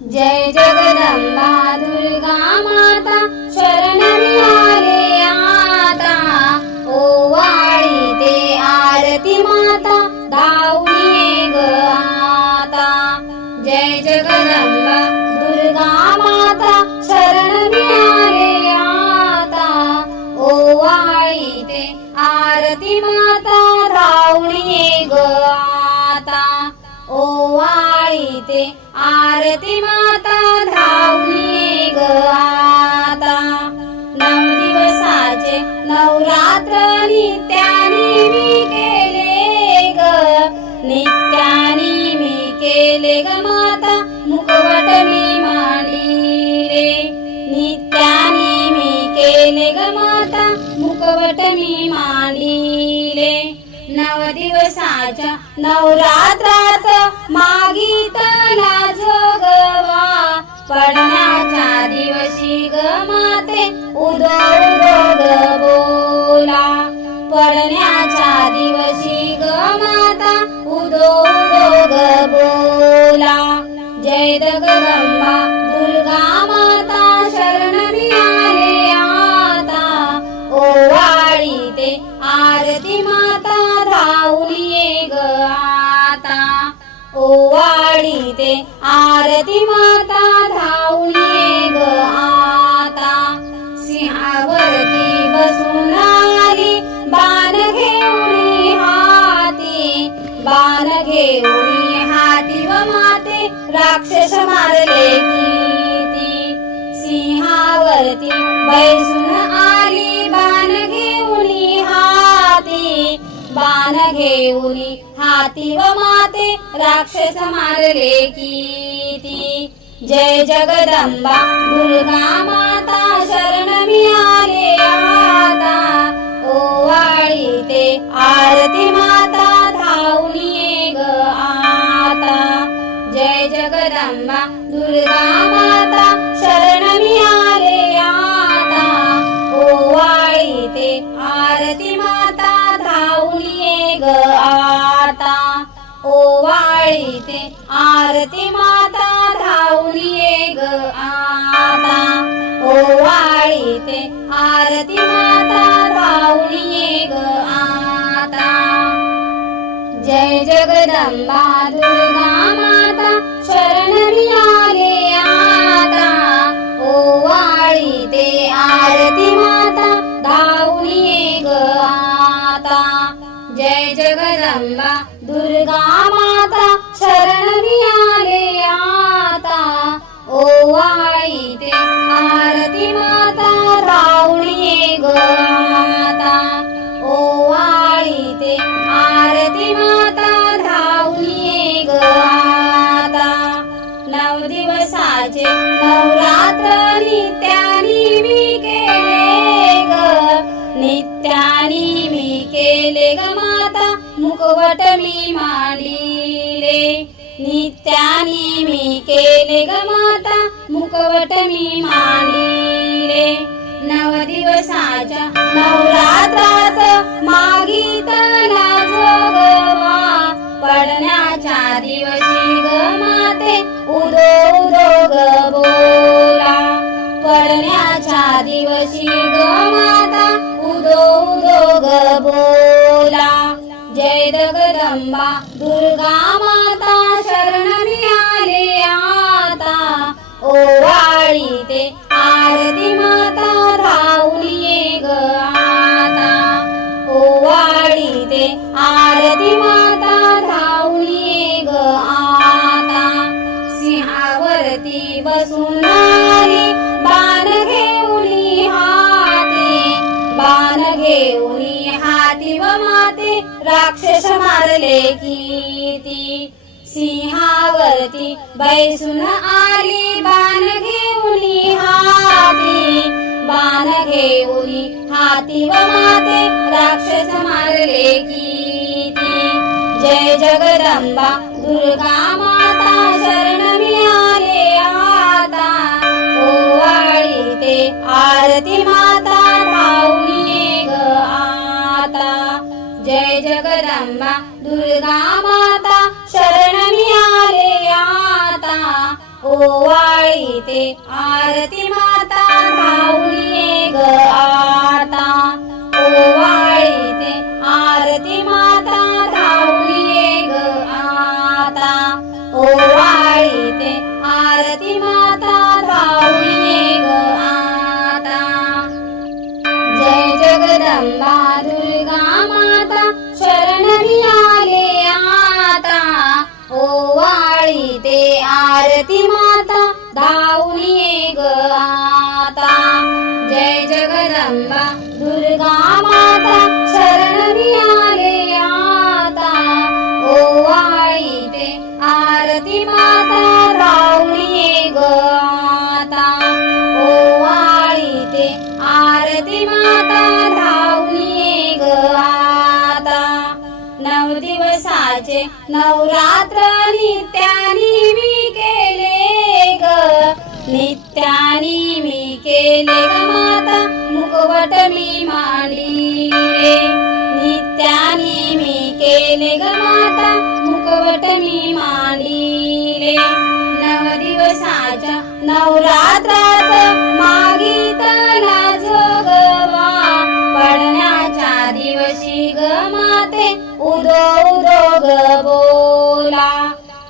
जय जगदंबा दुर्गा माता शरण मी आले आता ओवाळी ते आरती माता धावून ये ग आता जय जगदंबा दुर्गा माता शरण मी आले आता ओवाळी ते आरती माता धावून ये ग आता ओवाळी ते आरती माता धावून ये ग आता 9 दिवसाचे नवरात्र नित्यानी मी केले ग नित्यानी मी केले ग माता मुखवट मी मांडिले नित्यानी मी केले ग माता मुखवट मी मांडिले 9 दिवसाच्या नवरात्रात मागितला जोगवा पडण्याच्या दिवशी ग माते उदो उदो ग बोला पडण्याच्या दिवशी ग माता उदो उदो ग बोला जय जगदंबा दुर्गा माता शरण मी आले आता ओवाळी ते आरती माता धावून ये ग आता ओवाळी ते आरती माता धावून ये ग आता सिंहावरती बसून आली बाण घेऊन हाती व माते राक्षस मारले किती सिंहावरती बसून आली बाण घेऊन हाती व माते राक्षस मारले किती जय जगदंबा दुर्गा माता शरण मी आले आता ओवाळी ते आरती माता धावून ये ग आता जय जगदंबा दुर्गा माता शरण मी आले आता ओवाळी ते आरती माता धावून ये ग आता ओवाळी ते आरती माता धावून ये ग आता ओवाळी ते आरती माता धावून ये ग आता जय जगदंबा दुर्गा माता शरण मी आले आता ओवाळी ते आरती माता धावून ये ग आता जय जगदंबा दुर्गा माता शरण मी आले आता ओवाळी ते आरती माता धावून ये ग आता ओवाळी ते आरती माता धावून ये ग आता 9 दिवसाचे नवरात्र नित्यानी मी केले ग नित्यानी मी केले ग माता मुखवट मी मांडिले नित्यानी मी केले ग माता मुखवट मी मांडिले 9 दिवसाच्या नवरात्रात मागितला जोगवा पडण्याच्या दिवशी ग माते उदो उदो ग बोला पडण्याच्या दिवशी ग माता उदो उदो ग बोला जय जगदंबा दुर्गा माता शरण मी आले आता ओवाळी ते आरती माता धावून ये ग आता ओवाळी ते आरती माता धावून ये ग आता सिंहावरती बसून आली बाण घेऊन हाती व माते राक्षस मारले किती सिंहावरती बैसून आली बाण घेऊन हाती व माते राक्षस मारले किती जय जगदंबा दुर्गा माता शरण मी आले आता ओवाळी ते आरती माता धावून ये ग आता जय जगदंबा दुर्गा माता शरण मी आले आता ओवाळीते आरती माता धावून ये ग आता ओवाळीते आरती माता धावून ये ग आता ओवाळीते आरती माता धावून ये ग आता जय जगदंबा दुर्गा माता शरण मी आले आता ओवाळीते आरती माता धावून ये ग आता जय जगदंबा दुर्गा माता शरण मी आले आता ओवाळीते आरती माता धावून ये ग आता ओवाळीते आरती माता धावून ये ग आता 9 दिवसाचे नवरात्र नित्यानी मी केले ग नित्यानी मी केले ग माता मुखवट मी मांडली रे नित्यानी मी केले ग माता मुखवट मी मांडली रे 9 दिवसाच्या नवरात्रात मागितला जोगवा पडण्याच्या दिवशी ग माते उदो उदो ग बोला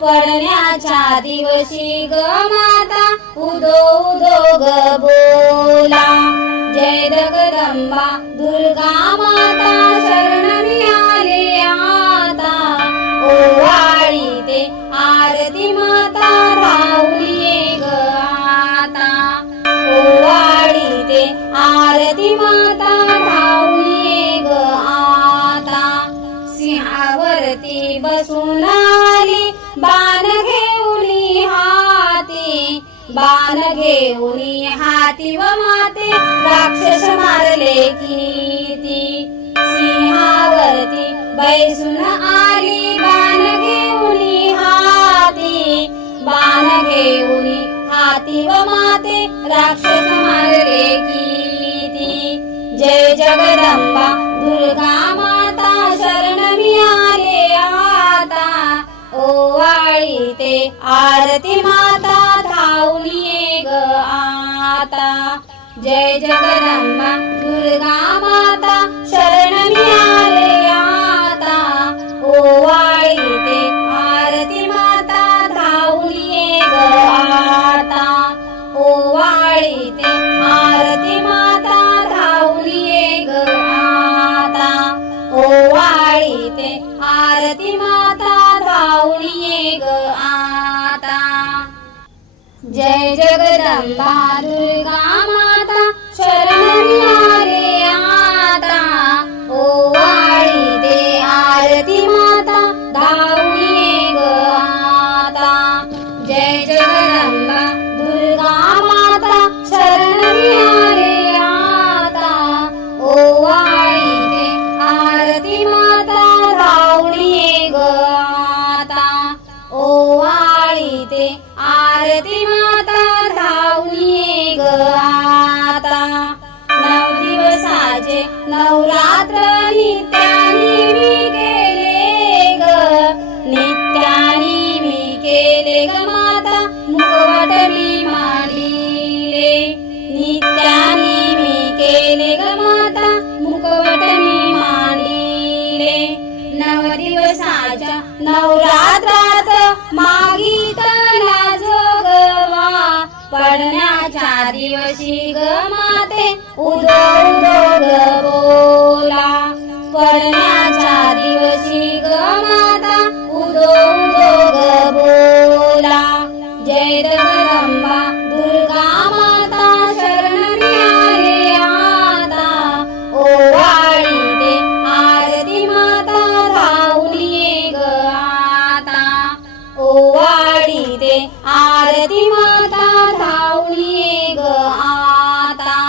पडण्याच्या दिवशी ग माता उदो उदो ग बोला जय जगदंबा दुर्गा माता शरण मी आले आता ओवाळीते आरती माता धावून ये ग आता ओवाळीते आरती माता धावून ये ग आता सिंहावरती बसून आली बाण घेऊन हाती बाण घेऊन हाती व माते राक्षस मारले किती सिंहावरती बैसून आली बाण घेऊन हाती बाण घेऊन हाती व माते राक्षस मारले किती जय जगदंबा दुर्गा माता शरण मी आले आता ओवाळीते आरती माता धावून ये ग आता जय जगदंबा दुर्गा माता शरण मी आले आता ओवाळीते आरती माता धावून ये ग आता ओवाळीते आरती माता धावून ये ग आता ओवाळीते आरती माता धावून ये ग आता जय जगदंबा दुर्गा माता शरण मी आले आता ओवाळीते आरती माता धावून ये ग आता जय जगदंबा दुर्गा माता शरण मी आले आता ओवाळीते आरती माता धावून ये ग आता ओवाळीते आरती माता धावून ये ग आता 9 दिवसाचे नवरात्र नित्यानी मी केले ग नित्यानी मी केले ग माता मुखवट मी मांडली रे नित्यानी मी केले ग माता मुखवट मी मांडली रे 9 दिवसाच्या नवरात्रात मागितला जोगवा पडण्याच्या दिवशी ग माते उदो उदो ग बोला पडण्याच्या दिवशी ग माता उदो उदो ग बोला जय जगदंबा दुर्गा माता शरण मी आले आता ओवाळीते आरती माता धावून ये ग आता ओवाळीते आरती माता धावून ये ग आता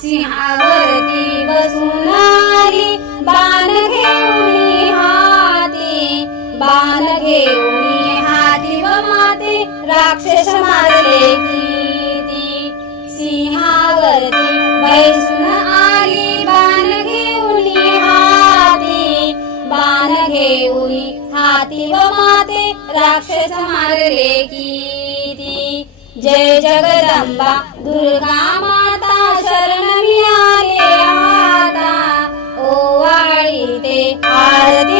सिंहावरती बसून आली बाण घेऊन हाती बाण घेऊन हाती व माते राक्षस मारले किती सिंहावरती बैसून आली बाण घेऊन हाती बाण घेऊन हाती व माते राक्षस मारले किती जय जगदंबा दुर्गा माता शरण मी आले आता ओवाळी ते आरती